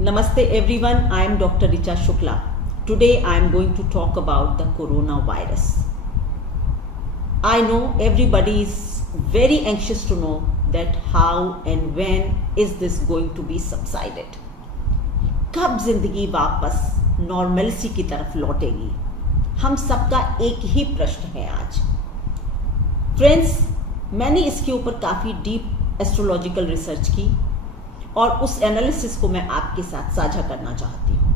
Namaste everyone, I am Dr. Richa Shukla. Today I am going to talk about the coronavirus. I know everybody is very anxious to know that how and when is this going to be subsided. कब जिंदगी वापस normalcy की तरफ लौटेगी? हम सबका एक ही प्रश्न है आज। फ्रेंड्स, मैंने इसके ऊपर काफ़ी डीप एस्ट्रोलॉजिकल रिसर्च की और उस एनालिसिस को मैं आपके साथ साझा करना चाहती हूँ।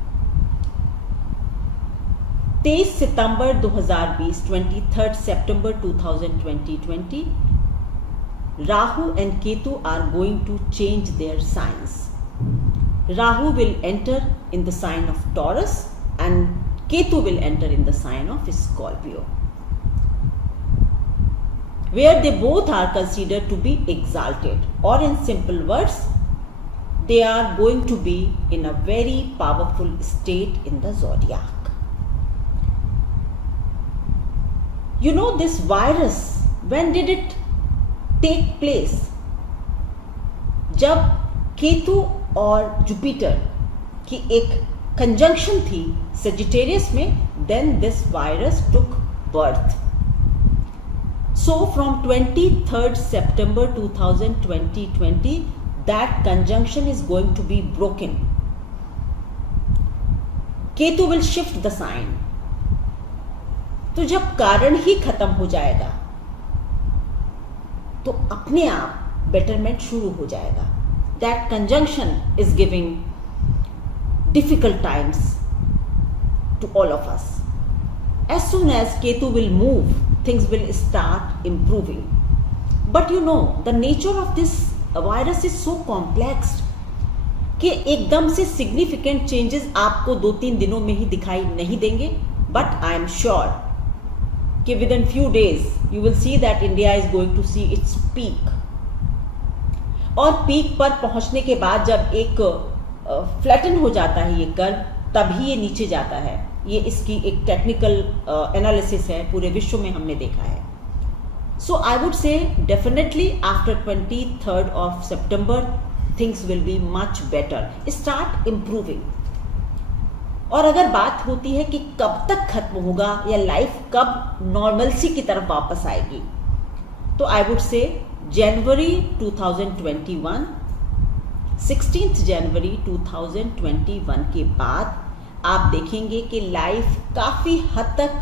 23 सितंबर 2020, 23 September 2020, Rahu and Ketu are going to change their signs. Rahu will enter in the sign of Taurus and Ketu will enter in the sign of Scorpio, where they both are considered to be exalted, or in simple words, they are going to be in a very powerful state in the zodiac. You know, this virus, when did it take place? जब केतु और Jupiter की एक conjunction थी Sagittarius में, then this virus took birth. So from 23rd September 2020, that conjunction is going to be broken. Ketu will shift the sign. तो जब कारण ही खत्म हो जाएगा तो अपने आप बेटरमेंट शुरू हो जाएगा. That conjunction is giving difficult times to all of us. As soon as Ketu will move, things will start improving. But you know, the nature of this virus is so complex कि एकदम से significant changes आपको 2-3 दिनों में ही दिखाई नहीं देंगे, but I am sure कि within few days you will see that India is going to see its peak. और पीक पर पहुंचने के बाद जब एक फ्लैटन हो जाता है ये कर्व, तभी ये नीचे जाता है. ये इसकी एक टेक्निकल एनालिसिस है, पूरे विश्व में हमने देखा है. So I would say definitely after 23rd of September things will be much better, start improving. और अगर बात होती है कि कब तक खत्म होगा या लाइफ कब नॉर्मलसी की तरफ वापस आएगी, तो I would say January 2021, 16th January 2021 के बाद आप देखेंगे कि लाइफ काफ़ी हद तक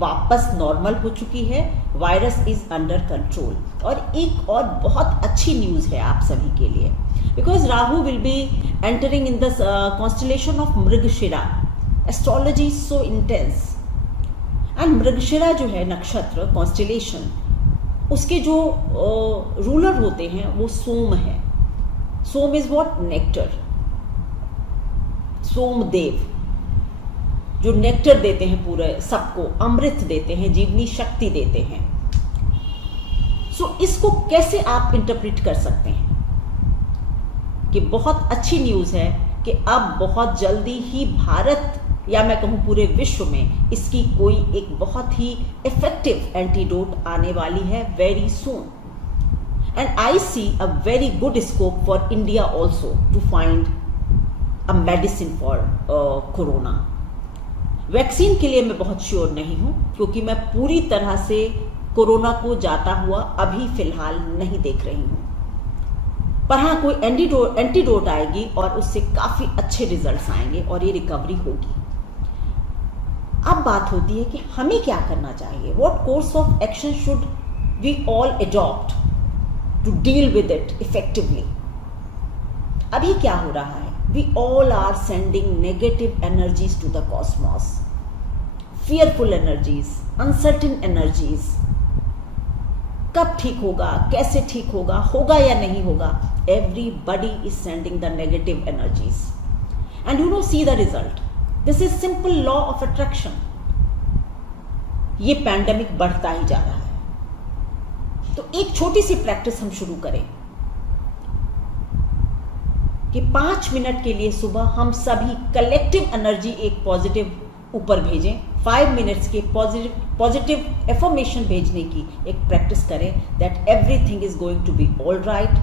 वापस नॉर्मल हो चुकी है. Virus is under control. और एक और बहुत अच्छी न्यूज़ है आप सभी के लिए, because Rahu will be entering in the constellation of Mrigashira. Astrology is so intense and Mrigashira जो है नक्षत्र कॉन्स्टलेशन, उसके जो रूलर होते हैं वो सोम है. सोम इज व्हाट? नेक्टर. सोमदेव जो नेक्टर देते हैं पूरे सबको, अमृत देते हैं, जीवनी शक्ति देते हैं. सो इसको कैसे आप इंटरप्रेट कर सकते हैं कि बहुत अच्छी न्यूज़ है कि अब बहुत जल्दी ही भारत या मैं कहूँ पूरे विश्व में इसकी कोई एक बहुत ही इफेक्टिव एंटीडोट आने वाली है very soon. And I see a very good scope for India also to find a medicine for corona. Vaccine के लिए मैं बहुत श्योर नहीं हूँ, क्योंकि मैं पूरी तरह से कोरोना को जाता हुआ अभी फिलहाल नहीं देख रही हूँ. पर हाँ, कोई एंटीडोट आएगी और उससे काफ़ी अच्छे रिजल्ट्स आएंगे और ये रिकवरी होगी. अब बात होती है कि हमें क्या करना चाहिए. What course of action should we all adopt to deal with it effectively. अभी क्या हो रहा है? We all are sending negative energies to the cosmos, fearful energies, uncertain energies. कब ठीक होगा, कैसे ठीक होगा, होगा या नहीं होगा? Everybody is sending the negative energies. And you know, see the result. This is simple law of attraction. ये पैंडेमिक बढ़ता ही जा रहा है. तो एक छोटी सी प्रैक्टिस हम शुरू करें कि 5 मिनट के लिए सुबह हम सभी कलेक्टिव एनर्जी एक पॉजिटिव ऊपर भेजें. 5 मिनट्स के पॉजिटिव एफर्मेशन भेजने की एक प्रैक्टिस करें that everything is going to be all right.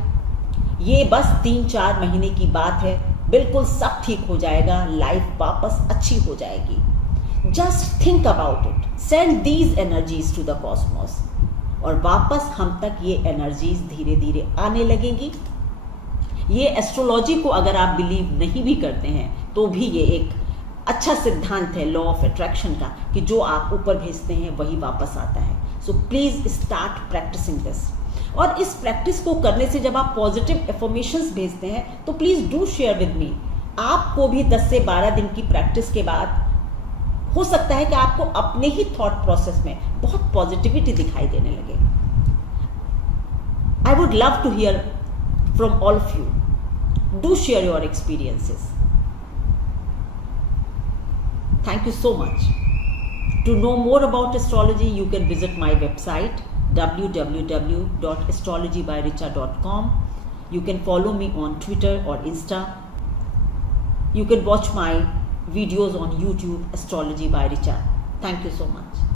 ये बस 3-4 महीने की बात है, बिल्कुल सब ठीक हो जाएगा, लाइफ वापस अच्छी हो जाएगी। Just think about it, send these energies to the cosmos, और वापस हम तक ये एनर्जीज धीरे धीरे आने लगेंगी। ये एस्ट्रोलॉजी को अगर आप बिलीव नहीं भी करते हैं तो भी ये एक अच्छा सिद्धांत है लॉ ऑफ अट्रैक्शन का, कि जो आप ऊपर भेजते हैं वही वापस आता है। So please start practising this. और इस प्रैक्टिस को करने से जब आप पॉजिटिव एफर्मेशंस भेजते हैं तो please do share with me. आपको भी 10 से 12 दिन की प्रैक्टिस के बाद हो सकता है कि आपको अपने ही थॉट प्रोसेस में बहुत पॉजिटिविटी दिखाई देने लगे। I would love to hear from all of you. Do share your experiences. Thank you so much. To know more about astrology, you can visit my website www.astrologybyricha.com. You can follow me on Twitter or Insta. You can watch my videos on YouTube, Astrology by Richa. Thank you so much.